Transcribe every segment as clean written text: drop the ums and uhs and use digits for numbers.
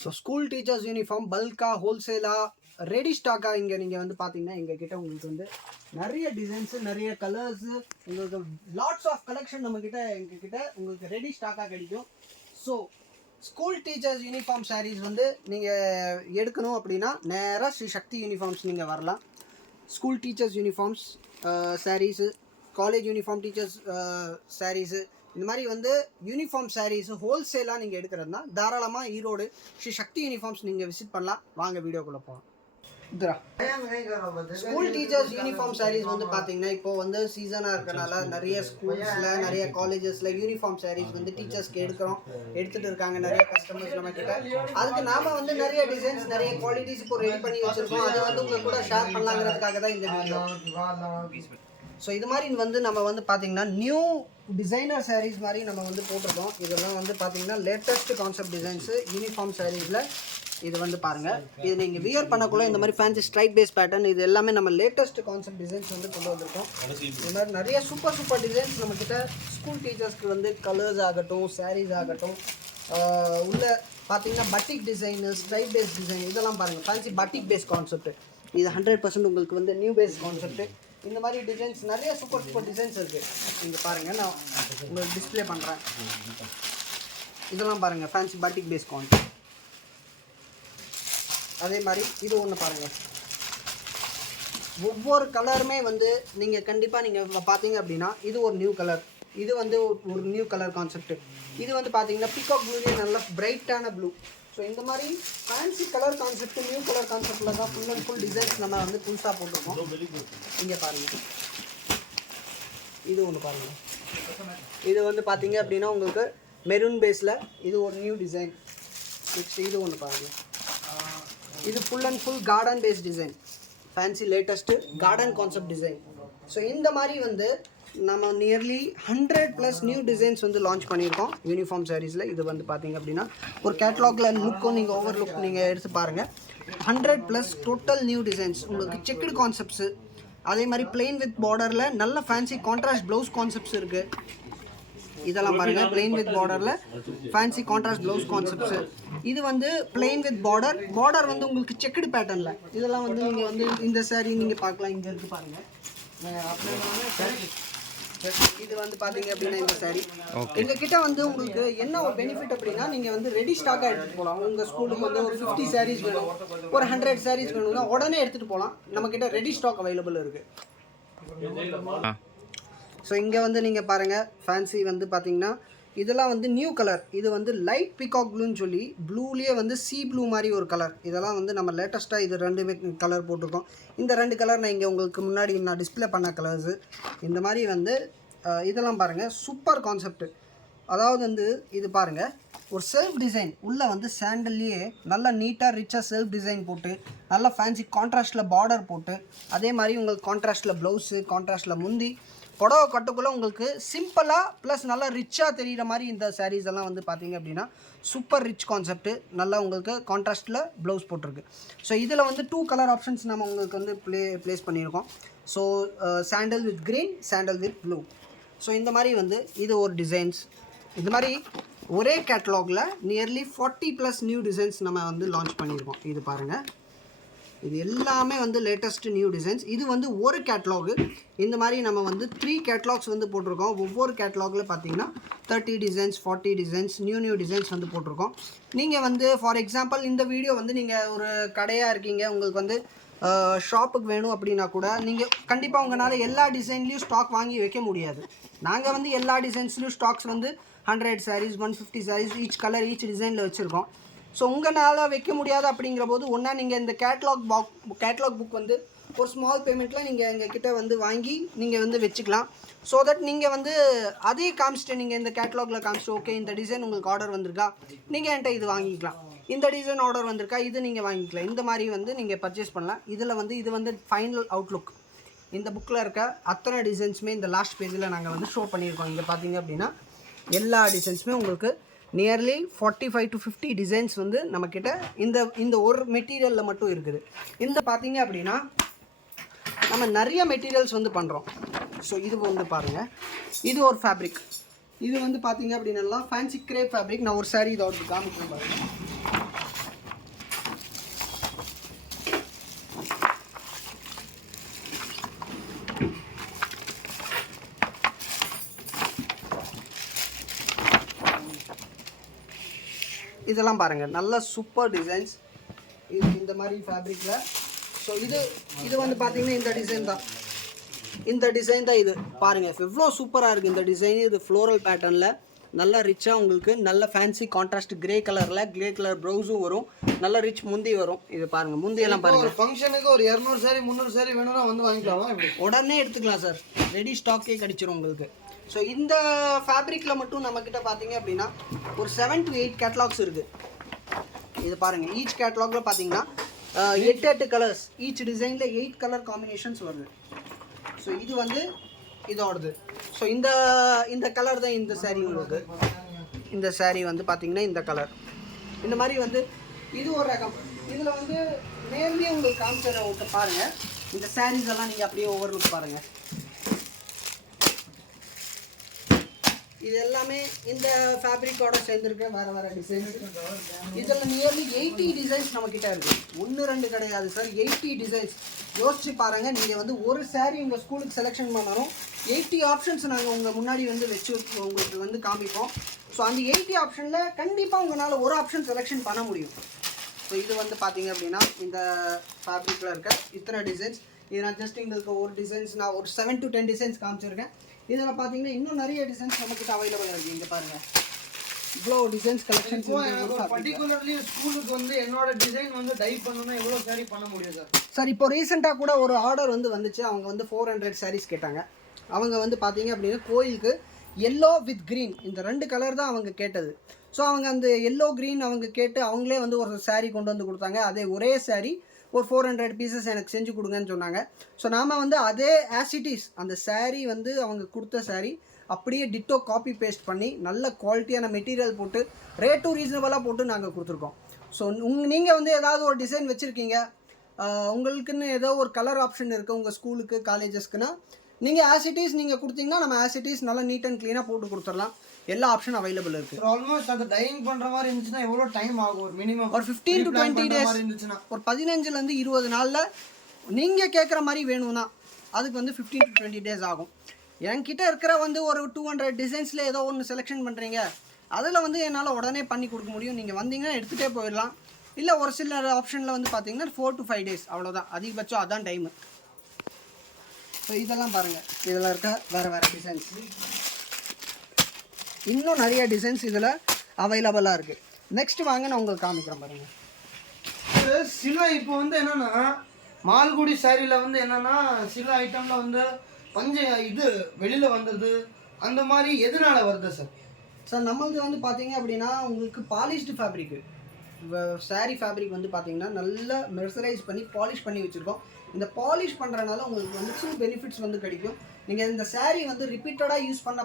So school teachers uniform பல்கா ஹோல்சேலாக ready ஸ்டாக்காக இங்கே நீங்கள் வந்து பார்த்தீங்கன்னா எங்கள் கிட்ட உங்களுக்கு வந்து நிறைய டிசைன்ஸு நிறைய கலர்ஸு உங்களுக்கு லாட்ஸ் ஆஃப் கலெக்ஷன் நம்மக்கிட்ட எங்ககிட்ட உங்களுக்கு ரெடி ஸ்டாக்காக கிடைக்கும். So school teachers uniform sarees வந்து நீங்கள் எடுக்கணும் அப்படின்னா நேராக ஸ்ரீ சக்தி யூனிஃபார்ம்ஸ் நீங்கள் வரலாம். School teachers uniforms sarees, college uniform teachers sarees, இந்த மாதிரி வந்து யூனிஃபார்ம் சாரீஸ் ஹோல்சேலாக நீங்கள் எடுக்கிறதுனா தாராளமாக ஈரோடு ஸ்ரீ சக்தி யூனிஃபார்ம்ஸ் நீங்கள் விசிட் பண்ணலாம். வாங்க வீடியோக்குள்ளே போகலாம். ஸ்கூல் டீச்சர்ஸ் யூனிஃபார்ம் சாரீஸ் வந்து பார்த்தீங்கன்னா இப்போ வந்து சீசனாக இருக்கனால நிறைய ஸ்கூல்ஸில் நிறைய காலேஜஸில் யூனிஃபார்ம் சாரீஸ் வந்து டீச்சர்ஸ்க்கு எடுத்துகிட்டு இருக்காங்க நிறைய கஸ்டமர்ஸ் நம்ம கிட்ட. அதுக்கு நாம வந்து நிறைய டிசைன்ஸ் நிறைய குவாலிட்டிஸ் இப்போ ரெடி பண்ணி வச்சுருக்கோம். அதை வந்து உங்க கூட ஷேர் பண்ணலாங்கிறதுக்காக தான் இந்த வீடியோ. ஸோ இது மாதிரி வந்து நம்ம வந்து பார்த்தீங்கன்னா நியூ டிசைனர் சாரீஸ் மாதிரி நம்ம வந்து போட்டிருக்கோம். இதெல்லாம் வந்து பார்த்தீங்கன்னா லேட்டஸ்ட் கான்செப்ட் டிசைன்ஸு யூனிஃபார்ம் சாரீஸில். இது வந்து பாருங்கள், இது நீங்கள் வியர் பண்ணக்குள்ள இந்த மாதிரி ஃபேன்சி ஸ்ட்ரைப் பேஸ் பேட்டர்ன், இது எல்லாமே நம்ம லேட்டஸ்ட் கான்செப்ட் டிசைன்ஸ் வந்து கொண்டு வந்திருக்கோம். இந்த மாதிரி நிறைய சூப்பர் டிசைன்ஸ் நம்மக்கிட்ட ஸ்கூல் டீச்சர்ஸ்க்கு வந்து கலர்ஸ் ஆகட்டும், சாரீஸ் ஆகட்டும், உள்ள பார்த்தீங்கன்னா batik design, stripe base design, இதெல்லாம் பாருங்கள் ஃபேன்சி பட்டிக் பேஸ் கான்செப்ட். இது 100% உங்களுக்கு வந்து நியூ பேஸ் கான்செப்ட். இந்த மாதிரி டிசைன்ஸ் நிறைய சூப்பர் டிசைன்ஸ் இருக்குது. நீங்கள் பாருங்கள், நான் உங்களுக்கு டிஸ்பிளே பண்ணுறேன். இதெல்லாம் பாருங்கள் ஃபேன்சி பட்டிக் பேஸ் கான்செப்ட். அதே மாதிரி இது ஒன்று பாருங்கள், ஒவ்வொரு கலருமே வந்து நீங்கள் கண்டிப்பாக நீங்கள் பார்த்தீங்க அப்படின்னா இது ஒரு நியூ கலர், இது வந்து ஒரு நியூ கலர் கான்செப்ட். இது வந்து பார்த்தீங்கன்னா பிகாக் ப்ளூலேயே நல்ல பிரைட்டான ப்ளூ. ஸோ இந்த மாதிரி fancy colour concept, new colour கான்செப்டில் தான் ஃபுல் அண்ட் ஃபுல் டிசைன்ஸ் நம்ம வந்து புதுசாக போட்டிருக்கோம். இங்கே பாருங்கள், இது ஒன்று பாருங்கள். இது வந்து பார்த்தீங்க அப்படின்னா உங்களுக்கு மெரூன் பேஸில் இது ஒரு நியூ டிசைன். நெக்ஸ்ட் இது ஒன்று பாருங்கள், இது full and full garden based design, fancy latest garden concept design. So இந்த மாதிரி வந்து நம்ம நியர்லி 100+ நியூ டிசைன்ஸ் வந்து லான்ச் பண்ணியிருக்கோம் யூனிஃபார்ம் சாரீஸில். இது வந்து பார்த்தீங்க அப்படின்னா ஒரு கேட்லாகில் லுக்கும் நீங்கள் ஓவர் லுக் நீங்கள் எடுத்து பாருங்கள். 100+ டோட்டல் நியூ டிசைன்ஸ், உங்களுக்கு செக்குடு கான்செப்ட்ஸு, அதே மாதிரி பிளெயின் வித் பார்டரில் நல்ல ஃபேன்சி கான்ட்ராஸ்ட் ப்ளவுஸ் கான்செப்ட்ஸ் இருக்குது. இதெல்லாம் பாருங்கள், பிளெயின் வித் பார்டரில் ஃபேன்சி கான்ட்ராஸ்ட் ப்ளவுஸ் கான்செப்ட்ஸு. இது வந்து பிளெயின் வித் பார்டர் வந்து உங்களுக்கு செக்குடு பேட்டர்னில். இதெல்லாம் வந்து நீங்கள் வந்து இந்த சாரீ நீங்கள் பார்க்கலாம், இங்கே இருக்குது பாருங்கள். இது வந்து பார்த்தீங்க அப்படின்னா இந்த சாரீ எங்ககிட்ட வந்து உங்களுக்கு என்ன ஒரு பெனிஃபிட் அப்படின்னா, நீங்கள் வந்து ரெடி ஸ்டாக்காக எடுத்துகிட்டு போகலாம். உங்கள் ஸ்கூலுக்கு வந்து ஒரு 50 சாரீஸ் வேணும், ஒரு 100 சாரீஸ் வேணும்னா உடனே எடுத்துகிட்டு போகலாம். நம்மக்கிட்ட ரெடி ஸ்டாக் அவைலபிள் இருக்குது. ஸோ இங்கே வந்து நீங்கள் பாருங்கள் ஃபேன்சி வந்து பார்த்தீங்கன்னா இதெல்லாம் வந்து நியூ கலர். இது வந்து லைட் பிகாக் ப்ளூன்னு சொல்லி ப்ளூலேயே வந்து சி ப்ளூ மாதிரி ஒரு கலர். இதெல்லாம் வந்து நம்ம லேட்டஸ்ட்டாக இது 2 கலர் போட்டிருக்கோம். இந்த 2 கலர் நான் இங்கே உங்களுக்கு முன்னாடி நான் டிஸ்பிளே பண்ண கலர்ஸு. இந்த மாதிரி வந்து இதெல்லாம் பாருங்கள் சூப்பர் கான்செப்ட். அதாவது வந்து இது பாருங்கள், ஒரு செல்ஃப் டிசைன் உள்ளே வந்து சாண்டல்லையே நல்லா நீட்டாக ரிச்சாக செல்ஃப் டிசைன் போட்டு நல்லா ஃபேன்சி கான்ட்ராஸ்ட்டில் பார்டர் போட்டு, அதே மாதிரி உங்களுக்கு கான்ட்ராஸ்ட்டில் ப்ளவுஸு, கான்ட்ராஸ்ட்டில் முந்தி, புடவை கட்டுக்குள்ளே உங்களுக்கு சிம்பிளாக ப்ளஸ் நல்லா ரிச்சாக தெரிகிற மாதிரி இந்த சாரீஸ் எல்லாம் வந்து பார்த்தீங்க அப்படின்னா சூப்பர் ரிச் கான்செப்ட்டு. நல்லா உங்களுக்கு கான்ட்ராஸ்ட்டில் ப்ளவுஸ் போட்டிருக்கு. ஸோ இதில் வந்து 2 கலர் ஆப்ஷன்ஸ் நம்ம உங்களுக்கு வந்து ப்ளேஸ் பண்ணியிருக்கோம். So sandal with green, sandal with blue. So இந்த மாதிரி வந்து இது ஒரு டிசைன்ஸ். இந்த மாதிரி ஒரே கேட்லாகில் நியர்லி 40+ நியூ டிசைன்ஸ் நம்ம வந்து லான்ச் பண்ணியிருக்கோம். இது பாருங்கள், இது எல்லாமே வந்து லேட்டஸ்ட் நியூ டிசைன்ஸ். இது வந்து ஒரு கேட்லாகு. இந்த மாதிரி நம்ம வந்து 3 கேட்லாக்ஸ் வந்து போட்டிருக்கோம். ஒவ்வொரு கேட்லாகில் பார்த்தீங்கன்னா 30 டிசைன்ஸ், 40 டிசைன்ஸ், நியூ டிசைன்ஸ் வந்து போட்டிருக்கோம். நீங்கள் வந்து ஃபார் எக்ஸாம்பிள் இந்த வீடியோ வந்து நீங்கள் ஒரு கடையாக இருக்கீங்க, உங்களுக்கு வந்து ஷாப்புக்கு வேணும் அப்படின்னா கூட நீங்கள் கண்டிப்பாக உங்களால் எல்லா டிசைன்லேயும் ஸ்டாக் வாங்கி வைக்க முடியாது. நாங்கள் வந்து எல்லா டிசைன்ஸ்லேயும் ஸ்டாக்ஸ் வந்து 100 sarees, 150 sarees, each colour each டிசைனில் வச்சுருக்கோம். ஸோ உங்களால் வைக்க முடியாது அப்படிங்கிற போது ஒன்றா நீங்கள் இந்த கேட்லாக் புக் வந்து ஒரு ஸ்மால் பேமெண்ட்டில் நீங்கள் எங்கள் கிட்டே வந்து வாங்கி நீங்கள் வந்து வச்சுக்கலாம். ஸோ தட் நீங்கள் வந்து அதே காமிச்சிட்டு நீங்கள் இந்த கேட்லாகில் காமிச்சிட்டு ஓகே இந்த டிசைன் உங்களுக்கு ஆர்டர் வந்திருக்கா, நீங்கள் என்கிட்ட இது வாங்கிக்கலாம். இந்த டிசைன் ஆர்டர் வந்திருக்கா, இது நீங்கள் வாங்கிக்கலாம். இந்த மாதிரி வந்து நீங்கள் பர்ச்சேஸ் பண்ணலாம். இதில் வந்து இது வந்து ஃபைனல் அவுட்லுக். இந்த புக்கில் இருக்க அத்தனை டிசைன்ஸுமே இந்த லாஸ்ட் பேஜில் நாங்கள் வந்து ஷோ பண்ணியிருக்கோம். இங்கே பார்த்தீங்க அப்படின்னா எல்லா டிசைன்ஸுமே உங்களுக்கு நியர்லி 45 to 50 டிசைன்ஸ் வந்து நம்மக்கிட்ட இந்த ஒரு மெட்டீரியலில் மட்டும் இருக்குது. இந்த பார்த்தீங்க அப்படின்னா நம்ம நிறைய மெட்டீரியல்ஸ் வந்து பண்ணுறோம். ஸோ இது வந்து பாருங்கள், இது ஒரு ஃபேப்ரிக். இது வந்து பார்த்தீங்க அப்படின்னா ஃபேன்சி கிரேப் ஃபேப்ரிக். நான் ஒரு சாரீ இதோட காமிக்கிறேன் பாருங்கள். இதெல்லாம் பாருங்கள், நல்ல சூப்பர் டிசைன்ஸ். இது இந்த மாதிரி ஃபேப்ரிக்கில். ஸோ இது வந்து பார்த்தீங்கன்னா இந்த டிசைன் தான் இது பாருங்கள், எவ்வளோ சூப்பராக இருக்குது இந்த டிசைன். இது ஃப்ளோரல் பேட்டர்னில் நல்லா ரிச்சாக உங்களுக்கு நல்ல ஃபேன்சி கான்ட்ராஸ்ட் கிரே கலர் ப்ரௌஸும் வரும், நல்ல ரிச் முந்தி வரும். இது பாருங்கள், முந்தியெல்லாம் பாருங்கள். ஃபங்க்ஷனுக்கு ஒரு 200 சாரி 300 சாரி வேணும்னா வந்து வாங்கிக்கலாமா? உடனே எடுத்துக்கலாம் சார், ரெடி ஸ்டாக்கே கிடச்சிரும் உங்களுக்கு. ஸோ இந்த ஃபேப்ரிக்கில் மட்டும் நம்மக்கிட்ட பார்த்தீங்க அப்படின்னா ஒரு 7 to 8 கேட்லாக்ஸ் இருக்குது. இது பாருங்கள், ஈச் கேட்லாகில் பார்த்தீங்கன்னா 8 கலர்ஸ், ஈச் டிசைனில் 8 கலர் காம்பினேஷன்ஸ் வருது. ஸோ இது வந்து இதோடது. ஸோ இந்த கலர் தான் இந்த சாரீ உங்களுக்கு. இந்த சாரீ வந்து பார்த்தீங்கன்னா இந்த கலர். இந்த மாதிரி வந்து இது ஒரு ரகம். இதில் வந்து நேர்லேயே உங்களுக்கு காமிச்சரை விட்டு பாருங்கள். இந்த சாரீஸ் எல்லாம் நீங்கள் அப்படியே ஓவர் லுக் பாருங்கள். இது எல்லாமே இந்த ஃபேப்ரிக்கோட சேர்ந்துருக்கு வேறு டிசைன்ஸ். இதில் நியர்லி 80 டிசைன்ஸ் நம்மக்கிட்ட இருக்குது. 1-2 கிடையாது சார், 80 டிசைன்ஸ். யோசிச்சு பாருங்கள், நீங்கள் வந்து ஒரு சாரீ உங்கள் ஸ்கூலுக்கு செலெக்ஷன் பண்ணாலும் 80 ஆப்ஷன்ஸ் நாங்கள் உங்கள் முன்னாடி வந்து வச்சு உங்களுக்கு வந்து காமிப்போம். ஸோ அந்த 80 ஆப்ஷனில் கண்டிப்பாக உங்களால் ஒரு ஆப்ஷன் செலெக்ஷன் பண்ண முடியும். ஸோ இது வந்து பார்த்தீங்க அப்படின்னா இந்த ஃபேப்ரிக்கில் இருக்க இத்தனை டிசைன்ஸ். இது நான் ஜஸ்ட் எங்களுக்கு ஒரு டிசைன்ஸ் நான் ஒரு 7 to 10 டிசைன்ஸ் காமிச்சிருக்கேன். இதில் பார்த்தீங்கன்னா இன்னும் நிறைய டிசைன்ஸ் நம்மக்கிட்ட அவைலபிளாக இருக்குது. இங்கே பாருங்கள், இவ்வளோ டிசைன்ஸ் கலெக்ஷன்ஸ். பர்டிகுலர்லி ஸ்கூலுக்கு வந்து என்னோட டிசைன் வந்து டைப் பண்ணணும்னா எவ்வளோ சாரி பண்ண முடியும் சார்? சார் இப்போ ரீசெண்டாக கூட ஒரு ஆர்டர் வந்துச்சு. அவங்க வந்து 400 சாரீஸ் கேட்டாங்க. அவங்க வந்து பார்த்தீங்க அப்படின்னா கோயிலுக்கு எல்லோ வித் க்ரீன் இந்த 2 கலர் தான் அவங்க கேட்டது. ஸோ அவங்க அந்த எல்லோ க்ரீன் அவங்க கேட்டு அவங்களே வந்து ஒரு சாரீ கொண்டு வந்து கொடுத்தாங்க. அதே ஒரே சாரீ ஒரு 400 பீசஸ் எனக்கு செஞ்சு கொடுங்கன்னு சொன்னாங்க. ஸோ நாம் வந்து அதே ஆசிட்டிஸ் அந்த சாரீ வந்து அவங்க கொடுத்த சாரீ அப்படியே டிட்டோ காப்பி பேஸ்ட் பண்ணி நல்ல குவாலிட்டியான மெட்டீரியல் போட்டு ரேட்டும் ரீசனபிளாக போட்டு நாங்கள் கொடுத்துருக்கோம். ஸோ நீங்கள் வந்து ஏதாவது ஒரு டிசைன் வச்சுருக்கீங்க, உங்களுக்குன்னு ஏதோ ஒரு கலர் ஆப்ஷன் இருக்குது உங்கள் ஸ்கூலுக்கு காலேஜஸ்க்குன்னா நீங்கள் ஆசிட்டிஸ் நீங்கள் கொடுத்தீங்கன்னா நம்ம ஆசிட்டிஸ் நல்லா நீட் அண்ட் க்ளீனாக போட்டு கொடுத்துடலாம். எல்லா ஆப்ஷன் அவைலபிள் இருக்குது. ஆல்மோஸ்ட் அந்த டையிங் பண்ணுற மாதிரி இருந்துச்சுன்னா எவ்வளோ டைம் ஆகும்? ஒரு மினிமம் ஒரு 15 to 20 டேஸ் இருந்துச்சுன்னா ஒரு 15 to 20 நாளில் நீங்கள் கேட்குற மாதிரி வேணும்னா அதுக்கு வந்து 15 to 20 டேஸ் ஆகும். என்கிட்ட இருக்கிற வந்து ஒரு 200 டிசைன்ஸில் ஏதோ ஒன்று செலெக்ஷன் பண்ணுறீங்க, அதில் வந்து என்னால் உடனே பண்ணி கொடுக்க முடியும். நீங்கள் வந்தீங்கன்னா எடுத்துகிட்டே போயிடலாம். இல்லை ஒரு சில ஆப்ஷனில் வந்து பார்த்தீங்கன்னா 4 to 5 டேஸ் அவ்வளோதான், அதிகபட்சம் அதான் டைமு. ஸோ இதெல்லாம் பாருங்கள், இதில் இருக்க வேறு டிசைன்ஸ், இன்னும் நிறைய டிசைன்ஸ் இதில் அவைலபிளாக இருக்குது. நெக்ஸ்ட் வாங்க நான் உங்களுக்கு காமிக்கிறேன் பாருங்கள். சில இப்போ வந்து என்னென்னா மால்குடி சாரியில் வந்து என்னென்னா சில ஐட்டமில் வந்து இது வெளியில் வந்துடுது, அந்த மாதிரி எதனால வருது சார்? சார் நம்மளது வந்து பார்த்தீங்க அப்படின்னா உங்களுக்கு பாலிஷ்டு ஃபேப்ரிக்கு சாரீ ஃபேப்ரிக் வந்து பார்த்தீங்கன்னா நல்லா மெர்சரைஸ் பண்ணி பாலிஷ் பண்ணி வச்சுருக்கோம். இந்த பாலிஷ் பண்ணுறனால உங்களுக்கு வந்து 2 பெனிஃபிட்ஸ் வந்து கிடைக்கும். நீங்கள் இந்த சாரீ வந்து ரிப்பீட்டடாக யூஸ் பண்ண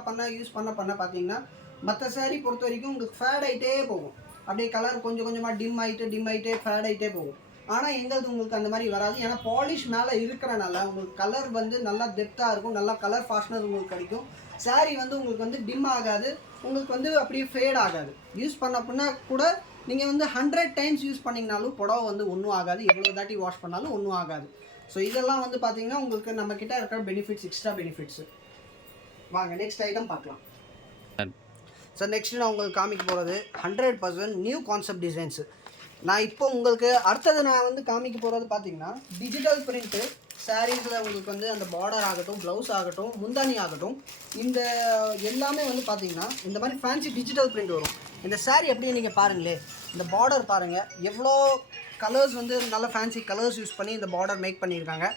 பார்த்தீங்கன்னா மற்ற சாரீ பொறுத்த வரைக்கும் உங்களுக்கு ஃபேட் ஆகிட்டே போகும். அப்படியே கலர் கொஞ்சம் கொஞ்சமாக டிம் ஆகிட்டே ஃபேட் ஆகிட்டே போகும். ஆனால் எங்களது உங்களுக்கு அந்த மாதிரி வராது. ஏன்னா பாலிஷ் மேலே இருக்கிறனால உங்களுக்கு கலர் வந்து நல்லா டெப்த்தாக இருக்கும், நல்லா கலர் ஃபாஸ்ட்னர் உங்களுக்கு கிடைக்கும். சாரீ வந்து உங்களுக்கு வந்து டிம் ஆகாது, உங்களுக்கு வந்து அப்படியே ஃபேட் ஆகாது. யூஸ் பண்ண கூட நீங்கள் வந்து 100 டைம்ஸ் யூஸ் பண்ணிங்கனாலும் புடவை வந்து ஒன்றும் ஆகாது, எவ்வளோ தாட்டி வாஷ் பண்ணாலும் ஒன்றும் ஆகாது. ஸோ இதெல்லாம் வந்து பார்த்தீங்கன்னா உங்களுக்கு நம்மக்கிட்ட இருக்கிற பெனிஃபிட்ஸ், எக்ஸ்ட்ரா பெனிஃபிட்ஸு. வாங்க நெக்ஸ்ட் ஐட்டம் பார்க்கலாம். சார் நெக்ஸ்ட்டு நான் உங்களுக்கு காமிக்க போகிறது 100% நியூ கான்செப்ட் டிசைன்ஸு. நான் இப்போ உங்களுக்கு அடுத்தது நான் வந்து காமிக்க போகிறது பார்த்தீங்கன்னா டிஜிட்டல் பிரிண்ட்டு சாரீஸில் உங்களுக்கு வந்து அந்த பார்டர் ஆகட்டும், ப்ளவுஸ் ஆகட்டும், முந்தானி ஆகட்டும், இந்த எல்லாமே வந்து பார்த்தீங்கன்னா இந்த மாதிரி ஃபேன்சி டிஜிட்டல் பிரிண்ட் வரும். இந்த சாரீ அப்படியே நீங்கள் பாருங்களே, இந்த பார்டர் பாருங்கள், எவ்வளோ கலர்ஸ் வந்து நல்ல ஃபேன்சி கலர்ஸ் யூஸ் பண்ணி இந்த பார்டர் மேக் பண்ணியிருக்காங்க.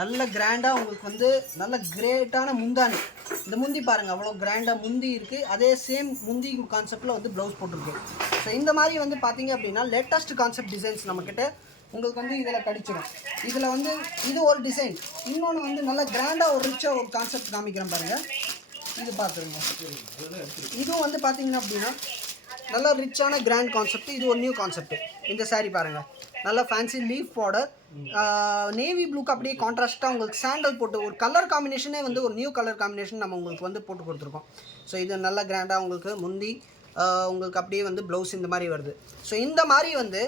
நல்ல கிராண்டாக உங்களுக்கு வந்து நல்ல கிரேட்டான முந்தானி. இந்த முந்தி பாருங்கள், அவ்வளோ கிராண்டாக முந்தி இருக்குது. அதே சேம் முந்தி கான்செப்டில் வந்து ப்ளவுஸ் போட்டிருக்கு. ஸோ இந்த மாதிரி வந்து பார்த்தீங்க அப்படின்னா லேட்டஸ்ட் கான்செப்ட் டிசைன்ஸ் நம்மக்கிட்ட உங்களுக்கு வந்து இதில் கிடைச்சிடும். இதில் வந்து இது ஒரு டிசைன், இன்னொன்று வந்து நல்லா கிராண்டாக ஒரு ரிச்சாக ஒரு கான்செப்ட் காமிக்கிறேன் பாருங்கள். இது பார்த்துருங்க. இதுவும் வந்து பார்த்தீங்கன்னா அப்படின்னா நல்லா ரிச்சான கிராண்ட் கான்செப்ட். இது ஒரு நியூ கான்செப்ட். இந்த சாரீ பாருங்கள், நல்லா ஃபேன்சி லீஃப் பார்டர், நேவி ப்ளூக்கு அப்படியே கான்ட்ராஸ்ட்டாக உங்களுக்கு சாண்டல் போட்டு ஒரு கலர் காம்பினேஷனே வந்து ஒரு நியூ கலர் காம்பினேஷன் நம்ம உங்களுக்கு வந்து போட்டு கொடுத்துருக்கோம். ஸோ இது நல்லா கிராண்டாக உங்களுக்கு முந்தி உங்களுக்கு அப்படியே வந்து ப்ளவுஸ் இந்த மாதிரி வருது. ஸோ இந்த மாதிரி வந்து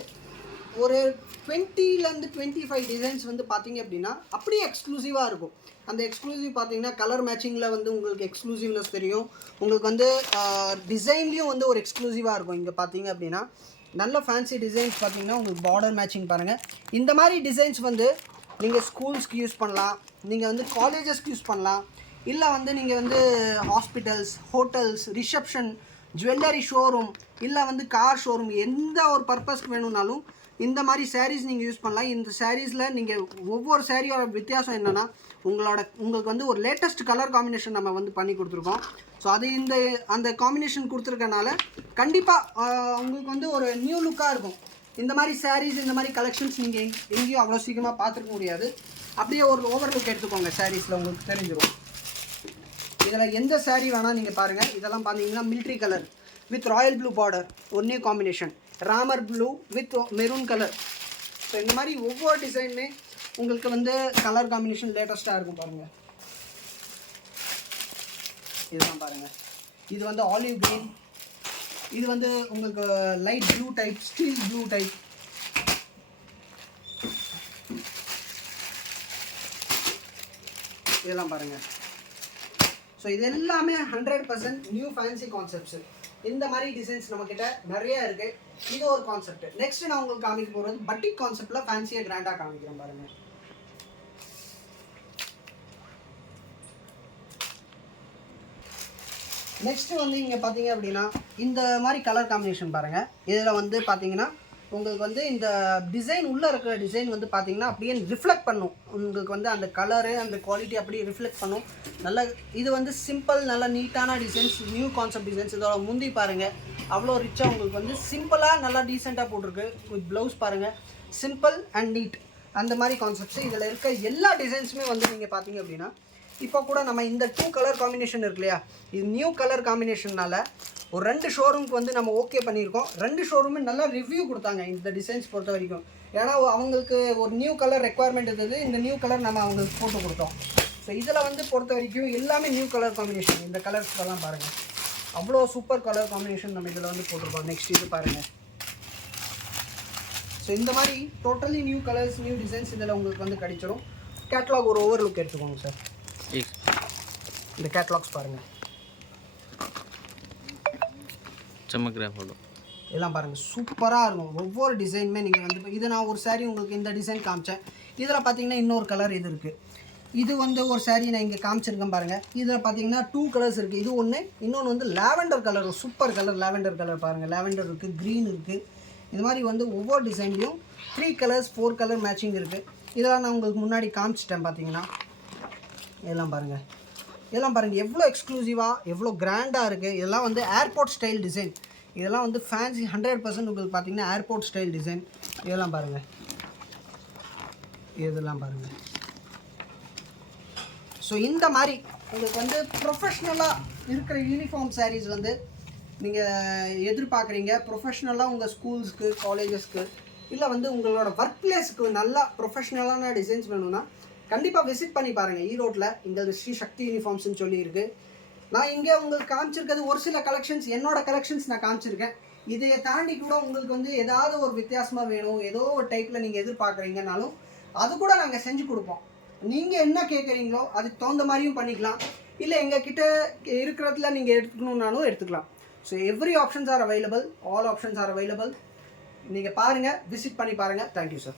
ஒரு 20லேருந்து 25 டிசைன்ஸ் வந்து பார்த்தீங்க அப்படின்னா அப்படியே எக்ஸ்க்ளூசிவாக இருக்கும். அந்த எக்ஸ்க்ளூசிவ் பார்த்தீங்கன்னா கலர் மேட்சிங்கில் வந்து உங்களுக்கு எக்ஸ்க்ளூசிவ்னஸ் தெரியும். உங்களுக்கு வந்து டிசைன்லேயும் வந்து ஒரு எக்ஸ்க்ளூசிவாக இருக்கும். இங்கே பார்த்தீங்க அப்படின்னா நல்ல ஃபேன்சி டிசைன்ஸ் பார்த்தீங்கன்னா உங்களுக்கு பார்டர் மேட்சிங் பாருங்கள். இந்த மாதிரி டிசைன்ஸ் வந்து நீங்கள் ஸ்கூல்ஸ்க்கு யூஸ் பண்ணலாம், நீங்கள் வந்து காலேஜஸ்க்கு யூஸ் பண்ணலாம், இல்லை வந்து நீங்கள் வந்து hospitals, hotels, reception, jewellery showroom, இல்லை வந்து கார் ஷோரூம், எந்த ஒரு பர்பஸ்க்கு வேணும்னாலும் இந்த மாதிரி சாரீஸ் நீங்கள் யூஸ் பண்ணலாம். இந்த சாரீஸில் நீங்கள் ஒவ்வொரு சாரியோட வித்தியாசம் என்னென்னா உங்களுக்கு வந்து ஒரு லேட்டஸ்ட் கலர் காம்பினேஷன் நம்ம வந்து பண்ணி கொடுத்துருக்கோம். ஸோ அது அந்த காம்பினேஷன் கொடுத்துருக்கனால கண்டிப்பாக உங்களுக்கு வந்து ஒரு நியூ லுக்காக இருக்கும். இந்த மாதிரி சாரீஸ், இந்த மாதிரி கலெக்ஷன்ஸ் நீங்கள் எங்கேயும் அவ்வளோ சீக்கிரமாக பார்த்துருக்க முடியாது. அப்படியே ஒரு ஓவர் லுக் எடுத்துக்கோங்க சாரீஸில், உங்களுக்கு தெரிஞ்சிடும். இதில் எந்த சாரீ வேணால் நீங்கள் பாருங்கள். இதெல்லாம் பார்த்தீங்கன்னா military colour with royal blue border, ஒரு new combination, Ramar blue with maroon colour. So இந்த மாதிரி ஒவ்வொரு டிசைனுமே உங்களுக்கு வந்து கலர் காம்பினேஷன் லேட்டஸ்ட்டாக இருக்கும் பாருங்கள். இதெல்லாம் பாருங்கள், இது வந்து ஆலிவ் க்ரீன், இது வந்து உங்களுக்கு light blue type, steel blue type. இதெல்லாம் பாருங்கள். ஸோ இது எல்லாமே 100% நியூ ஃபேன்சி கான்செப்ட்ஸு. இந்த மாதிரி டிசைன்ஸ் நம்மக்கிட்ட நிறைய இருக்குது. இது ஒரு கான்செப்ட். நெக்ஸ்ட் நான் உங்களுக்கு காமிக்க போகிறது பட்டிக் கான்செப்டில் ஃபேன்சியாக கிராண்டாக காமிக்கிறேன் பாருங்கள். நெக்ஸ்ட்டு வந்து இங்கே பார்த்தீங்க அப்படின்னா இந்த மாதிரி கலர் காம்பினேஷன் பாருங்கள். இதில் வந்து பார்த்தீங்கன்னா உங்களுக்கு வந்து இந்த டிசைன் உள்ளே இருக்கிற டிசைன் வந்து பார்த்தீங்கன்னா அப்படியே ரிஃப்ளெக்ட் பண்ணும். உங்களுக்கு வந்து அந்த கலரு, அந்த குவாலிட்டி அப்படியே ரிஃப்ளெக்ட் பண்ணும். நல்ல இது வந்து சிம்பிள், நல்ல நீட்டான டிசைன்ஸ், நியூ கான்செப்ட் டிசைன்ஸ். இதோட முந்தி பாருங்கள், அவ்வளோ ரிச்சாக உங்களுக்கு வந்து சிம்பிளாக நல்லா டீசெண்டாக போட்டிருக்கு. வித் ப்ளவுஸ் பாருங்கள், சிம்பிள் அண்ட் நீட், அந்த மாதிரி கான்செப்ட்ஸு. இதில் இருக்க எல்லா டிசைன்ஸுமே வந்து நீங்கள் பார்த்தீங்க அப்படின்னா இப்போ கூட நம்ம இந்த 2 கலர் காம்பினேஷன் இருக்கு இல்லையா, இது நியூ கலர் காம்பினேஷன்னால ஒரு 2 ஷோரூமுக்கு வந்து நம்ம ஓகே பண்ணியிருக்கோம். 2 ஷோரூமே நல்லா ரிவ்யூ கொடுத்தாங்க இந்த டிசைன்ஸ் பொறுத்த வரைக்கும். ஏன்னா அவங்களுக்கு ஒரு நியூ கலர் ரெக்குவயர்மெண்ட் இருந்தது, இந்த நியூ கலர் நம்ம அவங்களுக்கு போட்டு கொடுத்தோம். ஸோ இதில் வந்து பொறுத்த வரைக்கும் எல்லாமே நியூ கலர் காம்பினேஷன். இந்த கலர்ஸ்லாம் பாருங்கள், அவ்வளோ சூப்பர் கலர் காம்பினேஷன் நம்ம இதில் வந்து போட்டிருக்கோம். நெக்ஸ்ட் இது பாருங்கள். ஸோ இந்த மாதிரி totally new colours, new designs இதில் உங்களுக்கு வந்து கிடைச்சிரும். கேட்லாக் ஒரு ஓவர் லுக் எடுத்துக்கோங்க சார். இந்த கேட்லாக்ஸ் பாருங்கள், எல்லாம் பாருங்கள், சூப்பராக இருக்கும். ஒவ்வொரு டிசைனுமே நீங்கள் வந்து இது நான் ஒரு சாரீ உங்களுக்கு இந்த டிசைன் காமிச்சேன். இதில் பார்த்தீங்கன்னா இன்னொரு கலர் இது இருக்குது. இது வந்து ஒரு சாரீ நான் இங்கே காமிச்சிருக்கேன் பாருங்கள். இதில் பார்த்தீங்கன்னா 2 கலர்ஸ் இருக்குது. இது ஒன்று, இன்னொன்று வந்து lavender colour, super colour lavender colour பாருங்கள். லாவெண்டர் இருக்குது, க்ரீன் இருக்குது. இது மாதிரி வந்து ஒவ்வொரு டிசைன்லேயும் 3 கலர்ஸ் 4 கலர் மேட்சிங் இருக்குது. இதெல்லாம் நான் உங்களுக்கு முன்னாடி காமிச்சிட்டேன் பார்த்தீங்கன்னா. இதெல்லாம் பாருங்கள், இதெல்லாம் பாருங்கள் எவ்வளோ எக்ஸ்க்ளூசிவாக, எவ்வளோ கிராண்டாக இருக்குது. இதெல்லாம் வந்து ஏர்போர்ட் ஸ்டைல் டிசைன். இதெல்லாம் வந்து ஃபேன்சி 100% உங்களுக்கு பார்த்தீங்கன்னா ஏர்போர்ட் ஸ்டைல் டிசைன். இதெல்லாம் பாருங்கள், இதெல்லாம் பாருங்கள். ஸோ இந்த மாதிரி உங்களுக்கு வந்து ப்ரொஃபஷ்னலாக இருக்கிற யூனிஃபார்ம் சாரீஸ் வந்து நீங்கள் எதிர்பார்க்குறீங்க. ப்ரொஃபஷ்னலாக உங்கள் ஸ்கூல்ஸ்க்கு, காலேஜஸ்க்கு, இல்லை வந்து உங்களோட ஒர்க் பிளேஸ்க்கு நல்லா ப்ரொஃபஷ்னலான டிசைன்ஸ் வேணும்னா கண்டிப்பாக விசிட் பண்ணி பாருங்கள். ஈரோட்டில் எங்கள் ஸ்ரீ சக்தி யூனிஃபார்ம்ஸ்னு சொல்லி இருக்குது. நான் இங்கே உங்களுக்கு காமிச்சிருக்கிறது ஒரு சில கலெக்ஷன்ஸ், என்னோடய கலெக்ஷன்ஸ் நான் காமிச்சிருக்கேன். இதை தாண்டி கூட உங்களுக்கு வந்து ஏதாவது ஒரு வித்தியாசமாக வேணும், ஏதோ ஒரு டைப்பில் நீங்கள் எதிர்பார்க்குறீங்கனாலும் அது கூட நாங்கள் செஞ்சு கொடுப்போம். நீங்கள் என்ன கேட்குறீங்களோ அதுக்கு தகுந்த மாதிரியும் பண்ணிக்கலாம். இல்லை எங்கள் கிட்ட இருக்கிறதுல நீங்கள் எடுத்துக்கணுன்னாலும் எடுத்துக்கலாம். So every options are available, all options are available. நீங்கள் பாருங்கள், விசிட் பண்ணி பாருங்கள். Thank you sir.